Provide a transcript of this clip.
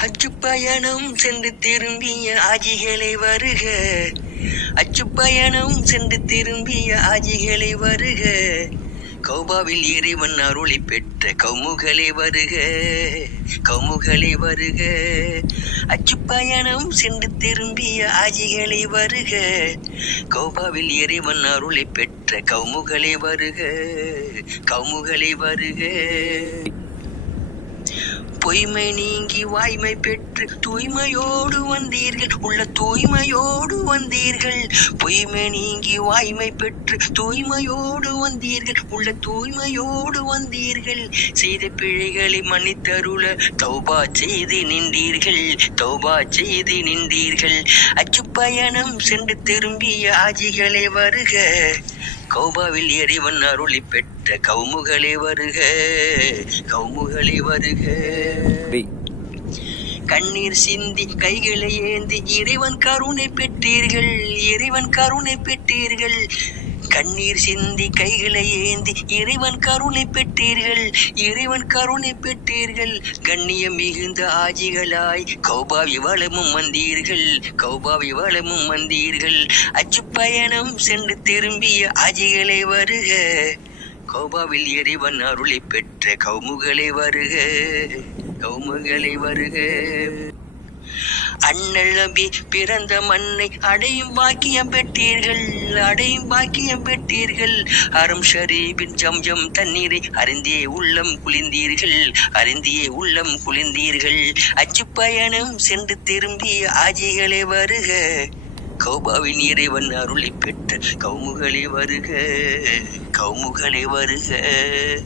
அச்சுப்பயணம் சென்று திரும்பிய ஆஜிகளை வருக. அச்சுப்பயணம் சென்று திரும்பிய ஆஜிகளை வருக. கௌபாவில் இறைவன் அருளி பெற்ற கௌமுகளை வருக. கௌமுகளை வருக. அச்சுப்பயணம் சென்று திரும்பிய ஆஜிகளை வருக. கௌபாவில் இறைவன் அருளை பெற்ற கௌமுகளை வருக. கௌமுகளை வருக. பொய்மை நீங்கி வாய்மை பெற்று தூய்மையோடு வந்தீர்கள். உள்ள தூய்மையோடு வந்தீர்கள். பொய்மை நீங்கி வாய்மை பெற்று தூய்மையோடு வந்தீர்கள். உள்ள தூய்மையோடு வந்தீர்கள். செய்த பிழைகளை மன்னித்தருள தௌபா செய்து நின்றீர்கள். தௌபா செய்து நின்றீர்கள். அச்சுப்பயணம் சென்று திரும்பிய ஆஜிகளை வருக. கௌபாவில் இறைவன் அருளி பெற்ற கௌமுகளே வருக கௌமுகளே வருக. கண்ணீர் சிந்தி கைகளை ஏந்தி இறைவன் கருணை பெற்றீர்கள் இறைவன் கருணை பெற்றீர்கள். கண்ணீர் சிந்தி கைகளை ஏந்தி இறைவன் கருணை பெற்றீர்கள் இறைவன் கருணை பெற்றீர்கள். கண்ணியம் மிகுந்த ஆஜிகளாய் கௌபா விவளமும் வந்தீர்கள் கௌபா விவளமும் வந்தீர்கள். அச்சுப்பயணம் சென்று திரும்பிய ஆஜிகளை வருக. கௌபாவில் இறைவன் அருளை பெற்ற கௌமுகளை வருக கௌமுகளை வருக. அண்ணல் பிறந்த மண்ணை அடையும் பாக்கியம் பெற்றீர்கள் அடையும் பாக்கியம் பெற்றீர்கள். அரும் ஷரீபின் ஜம்ஜம் தண்ணீரை அறிந்தே உள்ளம் குளிர்ந்தீர்கள் அருந்தியே உள்ளம் குளிர்ந்தீர்கள். அச்சுப்பயணம் சென்று திரும்பி ஆஜிகளே வருக. கௌபாவின் இறைவன் அருளை பெற்ற கௌமுகளே வருக கௌமுகளே வருக.